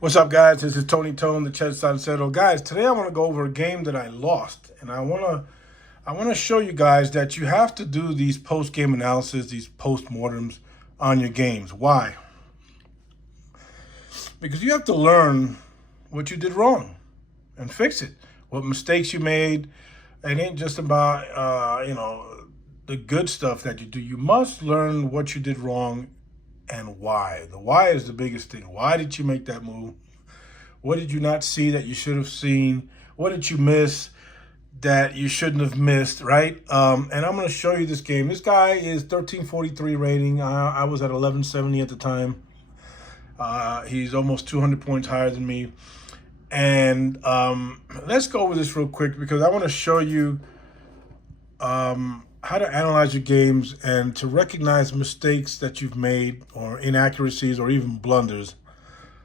What's up, guys? This is Tony Tone, the Chess Salcedo. Guys, today I want to go over a game that I lost, and I want to show you guys that you have to do these post-game analysis, these post-mortems on your games. Why? Because you have to learn what you did wrong and fix it. What mistakes you made. It ain't just about the good stuff that you do. You must learn what you did wrong and why. The why is the biggest thing. Why did you make that move? What did you not see that you should have seen? What did you miss that you shouldn't have missed, right? And I'm going to show you this game. This guy is 1343 rating. I was at 1170 at the time. He's almost 200 points higher than me. And let's go over this real quick because I want to show you how to analyze your games and to recognize mistakes that you've made or inaccuracies or even blunders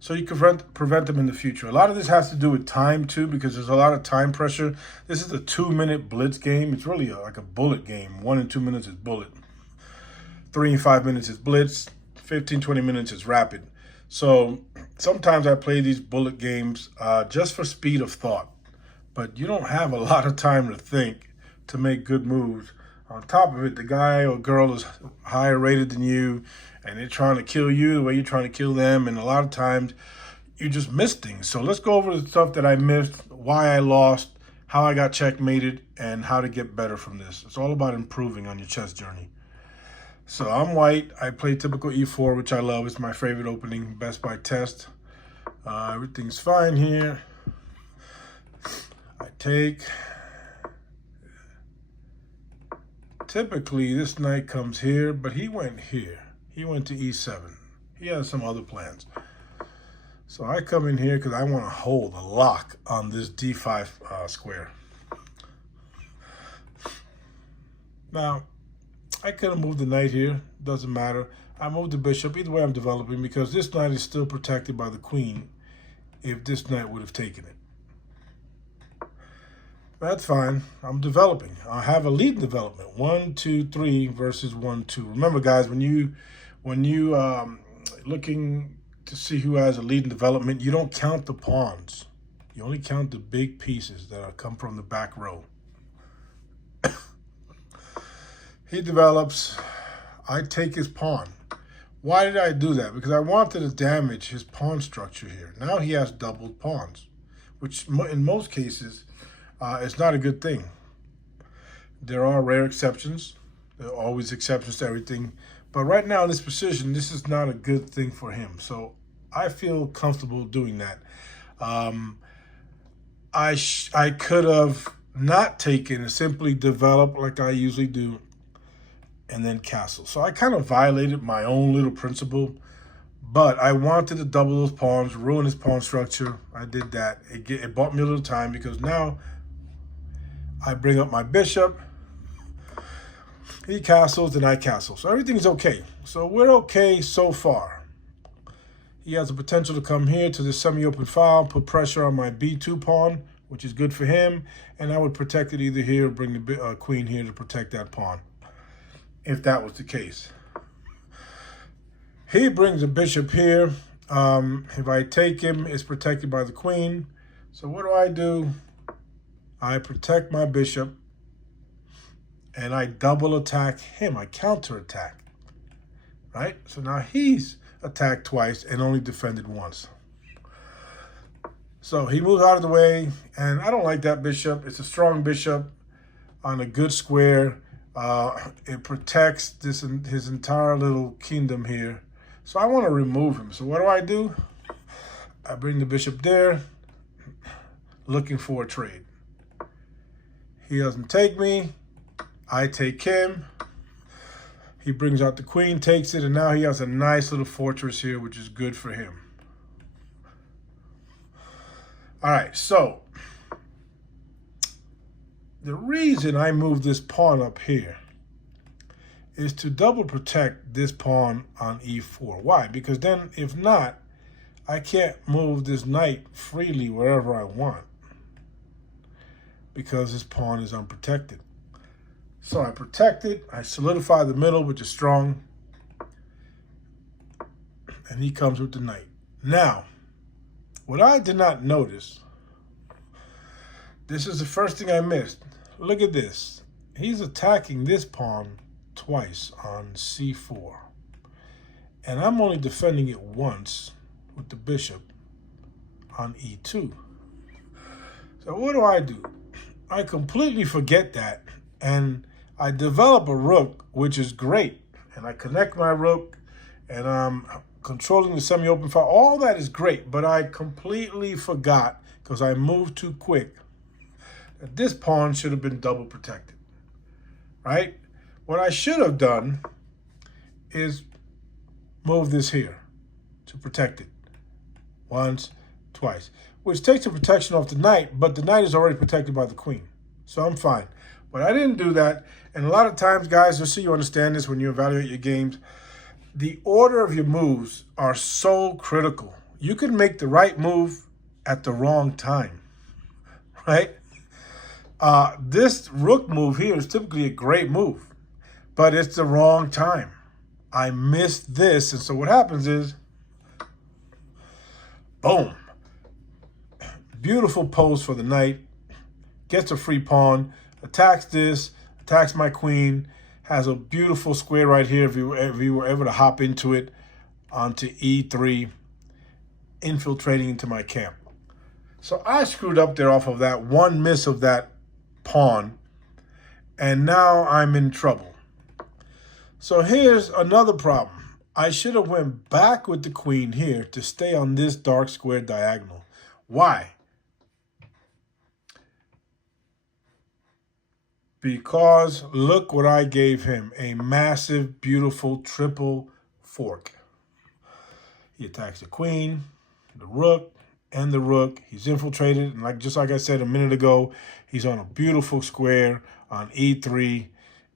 so you can prevent them in the future. A lot of this has to do with time too, because there's a lot of time pressure. This is a 2-minute blitz game. It's really like a bullet game. 1 and 2 minutes is bullet. 3 and 5 minutes is blitz. 15, 20 minutes is rapid. So sometimes I play these bullet games just for speed of thought, but you don't have a lot of time to think to make good moves. On top of it, the guy or girl is higher rated than you, and they're trying to kill you the way you're trying to kill them, and a lot of times you just miss things. So let's go over the stuff that I missed, why I lost, how I got checkmated, and how to get better from this. It's all about improving on your chess journey. So I'm white. I play typical e4, which I love. It's my favorite opening, best by test. Everything's fine here. I take. Typically, this knight comes here, but he went here. He went to e7. He has some other plans. So I come in here because I want to hold a lock on this d5 square. Now, I could have moved the knight here. Doesn't matter. I moved the bishop. Either way, I'm developing because this knight is still protected by the queen if this knight would have taken it. That's fine. I'm developing. I have a lead development. 1, 2, 3 versus 1, 2. Remember, guys, when you looking to see who has a lead in development, you don't count the pawns. You only count the big pieces that come from the back row. He develops. I take his pawn. Why did I do that? Because I wanted to damage his pawn structure here. Now he has doubled pawns, which in most cases it's not a good thing. There are rare exceptions. There are always exceptions to everything. But right now in this position, this is not a good thing for him. So I feel comfortable doing that. I could have not taken and simply developed like I usually do and then castle. So I kind of violated my own little principle. But I wanted to double those pawns, ruin his pawn structure. I did that. It bought me a little time because now I bring up my bishop, he castles, and I castle. So everything's okay. So we're okay so far. He has the potential to come here to the semi-open file, put pressure on my b2 pawn, which is good for him, and I would protect it either here or bring the queen here to protect that pawn, if that was the case. He brings the bishop here. If I take him, it's protected by the queen. So what do? I protect my bishop, and I double attack him. I counter attack, right? So now he's attacked twice and only defended once. So he moves out of the way, and I don't like that bishop. It's a strong bishop on a good square. It protects his entire little kingdom here. So I want to remove him. So what do? I bring the bishop there, looking for a trade. He doesn't take me. I take him. He brings out the queen, takes it, and now he has a nice little fortress here, which is good for him. All right, so the reason I move this pawn up here is to double protect this pawn on e4. Why? Because then, if not, I can't move this knight freely wherever I want, because this pawn is unprotected. So I protect it, I solidify the middle, which is strong, and he comes with the knight. Now, what I did not notice, this is the first thing I missed. Look at this. He's attacking this pawn twice on c4. And I'm only defending it once with the bishop on e2. So what do? I completely forget that. And I develop a rook, which is great. And I connect my rook, and I'm controlling the semi-open file. All that is great, but I completely forgot, because I moved too quick, that this pawn should have been double protected, right? What I should have done is move this here to protect it. Once, twice. Which takes the protection off the knight, but the knight is already protected by the queen. So I'm fine. But I didn't do that. And a lot of times, guys, just so you understand this when you evaluate your games, the order of your moves are so critical. You can make the right move at the wrong time, right? This rook move here is typically a great move, but it's the wrong time. I missed this, and so what happens is, boom. Beautiful pose for the knight. Gets a free pawn, attacks this, attacks my queen, has a beautiful square right here if you were able to hop into it onto e3, infiltrating into my camp. So I screwed up there off of that one miss of that pawn, and now I'm in trouble. So here's another problem. I should have went back with the queen here to stay on this dark square diagonal. Why? Because look what I gave him, a massive, beautiful triple fork. He attacks the queen, the rook, and the rook. He's infiltrated, and just like I said a minute ago, he's on a beautiful square on e3.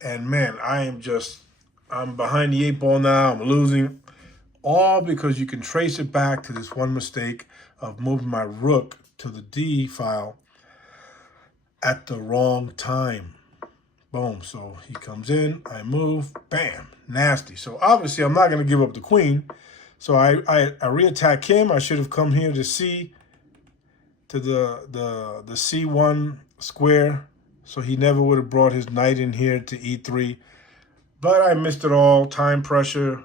And man, I'm behind the 8 ball now. I'm losing, all because you can trace it back to this one mistake of moving my rook to the d file at the wrong time. Boom. So he comes in, I move, bam, nasty. So obviously I'm not going to give up the queen. So I reattack him. I should have come here to C, to the C1 square. So he never would have brought his knight in here to E3. But I missed it all. Time pressure.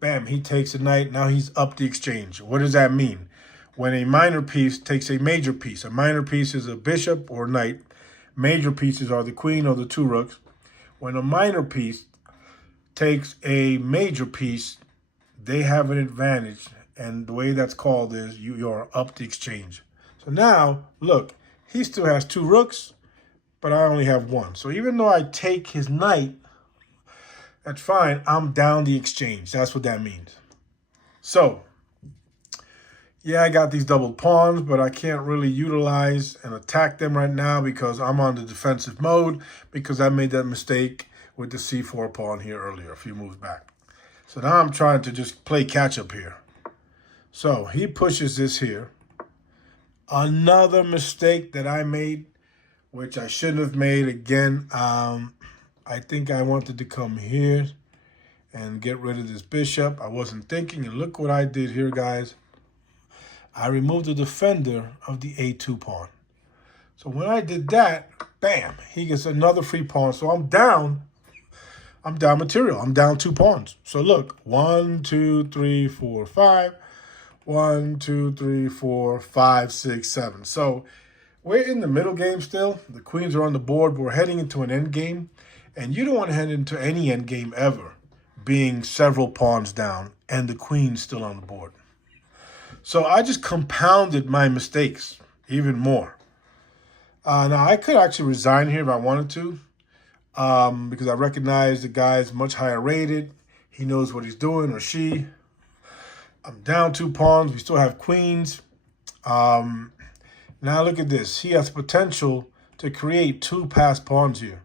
Bam, he takes a knight. Now he's up the exchange. What does that mean? When a minor piece takes a major piece. A minor piece is a bishop or knight. Major pieces are the queen or the two rooks. When a minor piece takes a major piece, they have an advantage. And the way that's called is you're up the exchange. So now, look, he still has two rooks, but I only have one. So even though I take his knight, that's fine. I'm down the exchange. That's what that means. So, yeah, I got these double pawns, but I can't really utilize and attack them right now because I'm on the defensive mode, because I made that mistake with the c4 pawn here earlier, a few moves back. So now I'm trying to just play catch up here. So he pushes this here. Another mistake that I made, which I shouldn't have made again. I think I wanted to come here and get rid of this bishop. I wasn't thinking, and look what I did here, guys. I removed the defender of the a2 pawn. So when I did that, bam, he gets another free pawn. So I'm down material. I'm down 2 pawns. So look, 1, 2, 3, 4, 5. 1, 2, 3, 4, 5, 6, 7. So we're in the middle game still. The queens are on the board, but we're heading into an end game. And you don't want to head into any end game ever being several pawns down and the queen's still on the board. So I just compounded my mistakes even more. Now, I could actually resign here if I wanted to, because I recognize the guy's much higher rated. He knows what he's doing, or she. I'm down 2 pawns. We still have queens. Now look at this. He has potential to create 2 passed pawns here,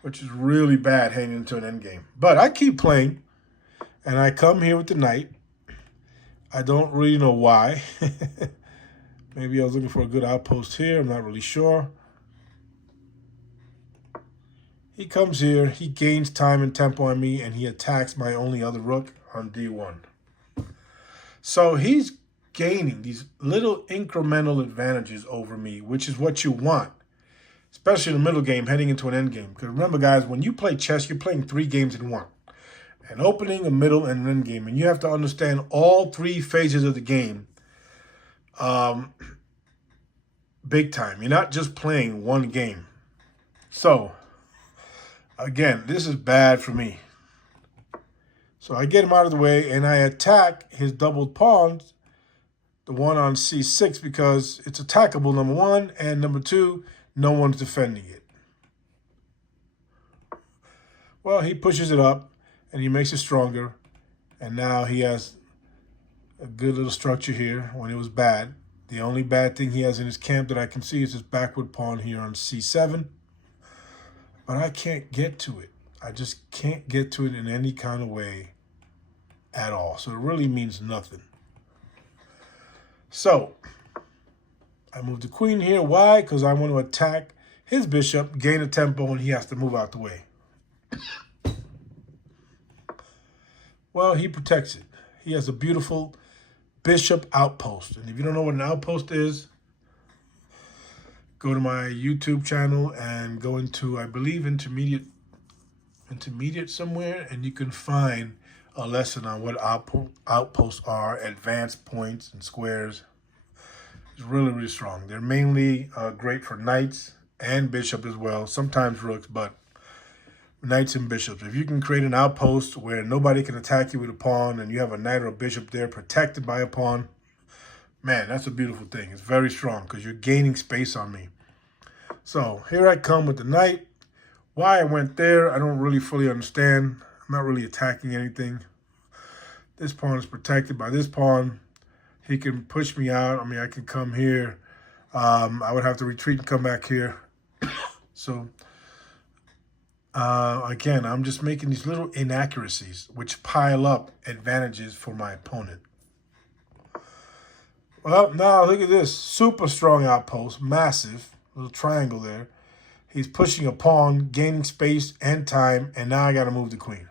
which is really bad heading into an endgame. But I keep playing, and I come here with the knight. I don't really know why. Maybe I was looking for a good outpost here. I'm not really sure. He comes here. He gains time and tempo on me, and he attacks my only other rook on d1. So he's gaining these little incremental advantages over me, which is what you want, especially in the middle game heading into an end game. Because remember, guys, when you play chess, you're playing 3 games in one. An opening, a middle, and an end game. And you have to understand all 3 phases of the game big time. You're not just playing one game. So, again, this is bad for me. So I get him out of the way, and I attack his doubled pawns, the one on c6, because it's attackable, number 1, and number 2, no one's defending it. Well, he pushes it up, and he makes it stronger, and now he has a good little structure here when it was bad. The only bad thing he has in his camp that I can see is his backward pawn here on c7, but I can't get to it. I just can't get to it in any kind of way at all. So it really means nothing. So I move the queen here. Why? Because I want to attack his bishop, gain a tempo, and he has to move out the way. Well, he protects it. He has a beautiful bishop outpost. And if you don't know what an outpost is, go to my YouTube channel and go into, I believe, intermediate somewhere, and you can find a lesson on what outposts are, advanced points and squares. It's really, really strong. They're mainly great for knights and bishop as well, sometimes rooks, but knights and bishops. If you can create an outpost where nobody can attack you with a pawn and you have a knight or a bishop there protected by a pawn, man, that's a beautiful thing. It's very strong because you're gaining space on me. So here I come with the knight. Why I went there, I don't really fully understand. I'm not really attacking anything. This pawn is protected by this pawn. He can push me out. I mean, I can come here. I would have to retreat and come back here. So, again, I'm just making these little inaccuracies which pile up advantages for my opponent. Well, now look at this. Super strong outpost, massive. Little triangle there. He's pushing a pawn, gaining space and time, and now I got to move the queen.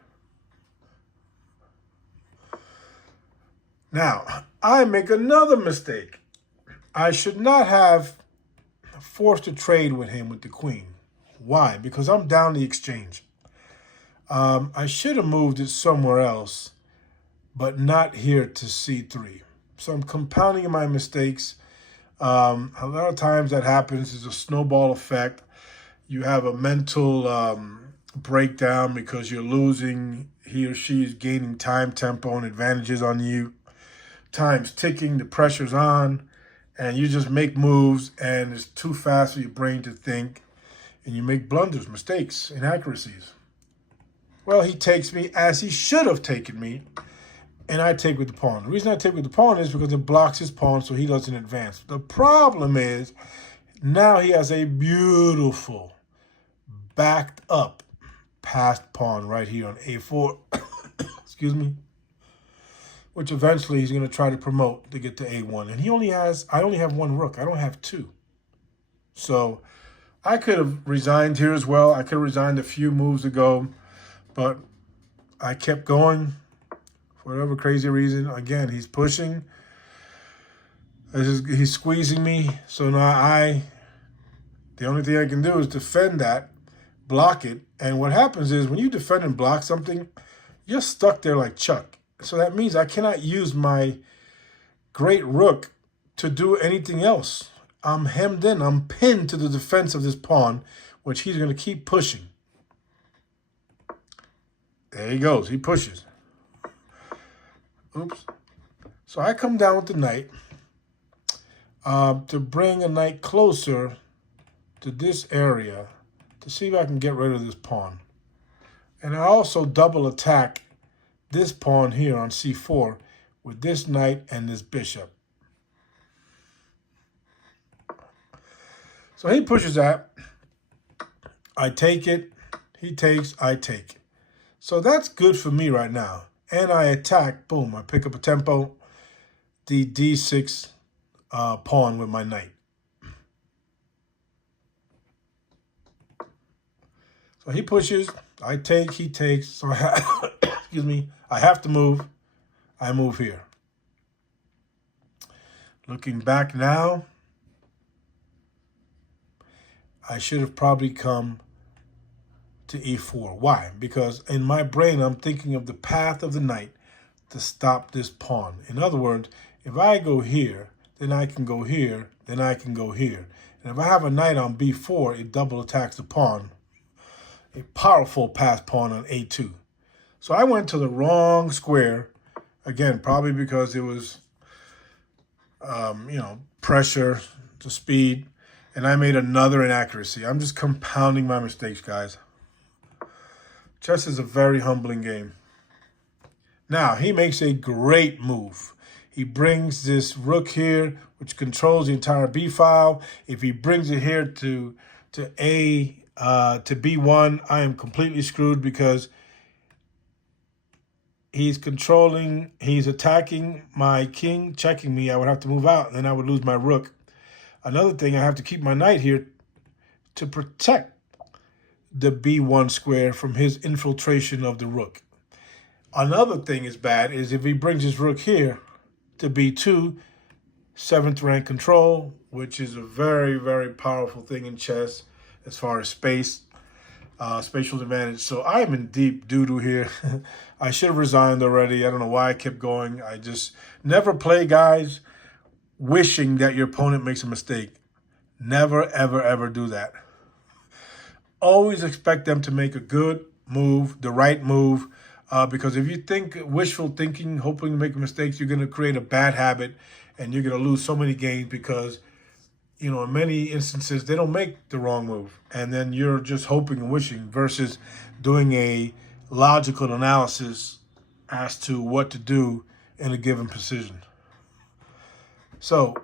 Now, I make another mistake. I should not have forced a trade with him with the queen. Why? Because I'm down the exchange. I should have moved it somewhere else, but not here to c3. So I'm compounding my mistakes. A lot of times that happens is a snowball effect. You have a mental breakdown because you're losing. He or she is gaining time, tempo, and advantages on you. Time's ticking, the pressure's on, and you just make moves, and it's too fast for your brain to think, and you make blunders, mistakes, inaccuracies. Well, he takes me as he should have taken me, and I take with the pawn. The reason I take with the pawn is because it blocks his pawn so he doesn't advance. The problem is now he has a beautiful backed up passed pawn right here on a4, excuse me, which eventually he's going to try to promote to get to a1. And I only have 1 rook. I don't have 2. So I could have resigned here as well. I could have resigned a few moves ago, but I kept going for whatever crazy reason. Again, he's pushing. He's squeezing me. So now the only thing I can do is defend that, block it. And what happens is when you defend and block something, you're stuck there like Chuck. So that means I cannot use my great rook to do anything else. I'm hemmed in. I'm pinned to the defense of this pawn, which he's going to keep pushing. There he goes. He pushes. Oops. So I come down with the knight to bring a knight closer to this area to see if I can get rid of this pawn. And I also double attack this pawn here on c4 with this knight and this bishop. So he pushes that. I take it. He takes. I take. So that's good for me right now. And I attack. Boom. I pick up a tempo. The d6 pawn with my knight. So he pushes. I take. He takes. So excuse me. I have to move. I move here. Looking back now, I should have probably come to e4. Why? Because in my brain, I'm thinking of the path of the knight to stop this pawn. In other words, if I go here, then I can go here, then I can go here. And if I have a knight on b4, it double attacks the pawn. A powerful pass pawn on a2. So I went to the wrong square. Again, probably because it was, pressure to speed. And I made another inaccuracy. I'm just compounding my mistakes, guys. Chess is a very humbling game. Now, he makes a great move. He brings this rook here, which controls the entire b file. If he brings it here to b1, I am completely screwed because he's attacking my king, checking me. I would have to move out, and then I would lose my rook. Another thing, I have to keep my knight here to protect the b1 square from his infiltration of the rook. Another thing is bad is if he brings his rook here to b2, 7th rank control, which is a very, very powerful thing in chess as far as spatial advantage. So I'm in deep doo-doo here. I should have resigned already. I don't know why I kept going. I just never play, guys, wishing that your opponent makes a mistake. Never, ever, ever do that. Always expect them to make a good move, the right move, because if you think wishful thinking, hoping to make mistakes, you're going to create a bad habit and you're going to lose so many games because, in many instances, they don't make the wrong move. And then you're just hoping and wishing versus doing a logical analysis as to what to do in a given position. So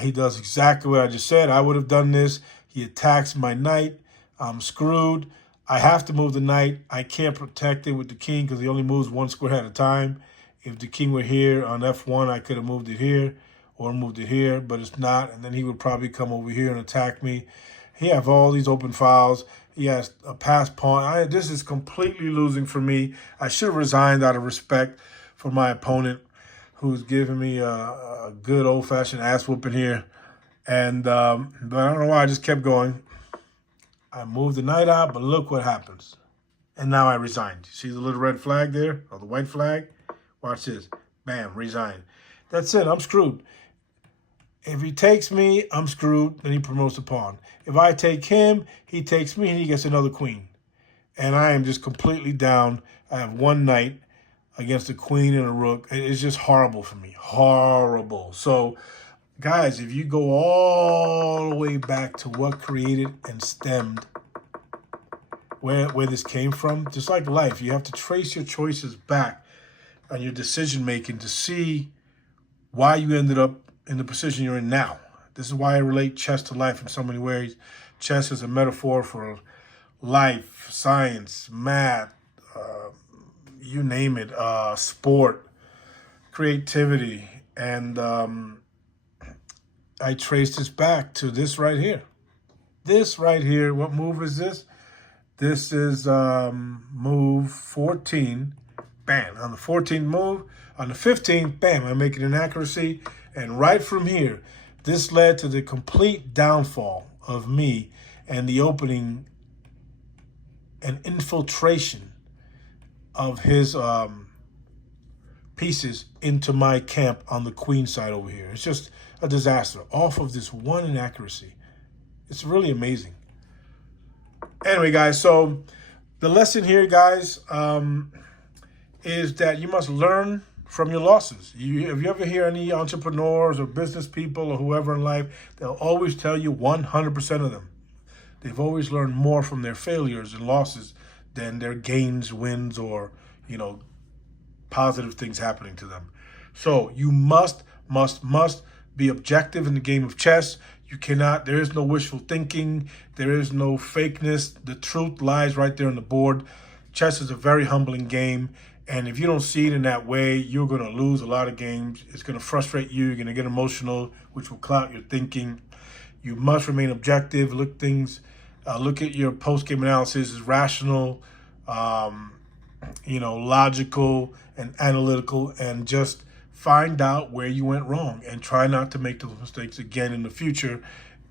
he does exactly what I just said. I would have done this. He attacks my knight. I'm screwed. I have to move the knight. I can't protect it with the king because he only moves one square at a time. If the king were here on f1, I could have moved it here or moved it here, but it's not. And then he would probably come over here and attack me. He has all these open files. He has a pass pawn. This is completely losing for me. I should have resigned out of respect for my opponent, who's giving me a good old-fashioned ass whooping here. And but I don't know why I just kept going. I moved the knight out, but look what happens. And now I resigned. See the little red flag there, or the white flag? Watch this. Bam, resign. That's it. I'm screwed. If he takes me, I'm screwed. Then he promotes the pawn. If I take him, he takes me, and he gets another queen. And I am just completely down. I have one knight against a queen and a rook. It's just horrible for me. Horrible. So, guys, if you go all the way back to what created and stemmed where this came from, just like life, you have to trace your choices back on your decision-making to see why you ended up in the position you're in now. This is why I relate chess to life in so many ways. Chess is a metaphor for life, science, math, you name it, sport, creativity, and I traced this back to this right here. This right here, what move is this? This is move 14. Bam, on the 14th move. On the 15th, bam, I make an inaccuracy. And right from here, this led to the complete downfall of me and the opening and infiltration of his pieces into my camp on the queen side over here. It's just a disaster off of this one inaccuracy. It's really amazing. Anyway, guys, so the lesson here, guys, is that you must learn from your losses. If you ever hear any entrepreneurs or business people or whoever in life, they'll always tell you, 100% of them, they've always learned more from their failures and losses than their gains, wins, or, positive things happening to them. So you must be objective in the game of chess. You cannot, there is no wishful thinking. There is no fakeness. The truth lies right there on the board. Chess is a very humbling game. And if you don't see it in that way, you're going to lose a lot of games. It's going to frustrate you. You're going to get emotional, which will cloud your thinking. You must remain objective. Look at your post-game analysis as rational, logical and analytical, and just find out where you went wrong and try not to make those mistakes again in the future.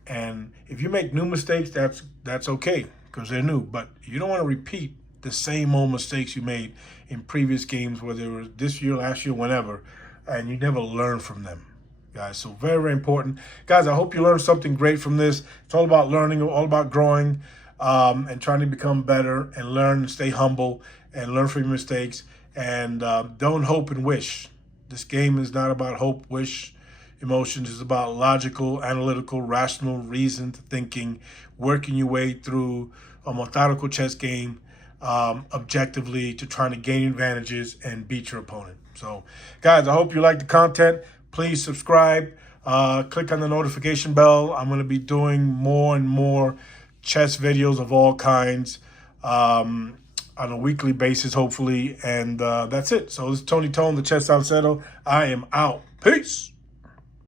And if you make new mistakes, that's okay because they're new. But you don't want to repeat the same old mistakes you made in previous games, whether it was this year, last year, whenever, and you never learn from them, guys. So very, very important. Guys, I hope you learned something great from this. It's all about learning, all about growing, and trying to become better and learn and stay humble and learn from your mistakes. And don't hope and wish. This game is not about hope, wish, emotions. It's about logical, analytical, rational, reasoned thinking, working your way through a methodical chess game objectively to trying to gain advantages and beat your opponent. So, guys, I hope you like the content. Please subscribe. Click on the notification bell. I'm going to be doing more and more chess videos of all kinds on a weekly basis, hopefully. And that's it. So this is Tony Tone, the Chess Salcedo. I am out. Peace.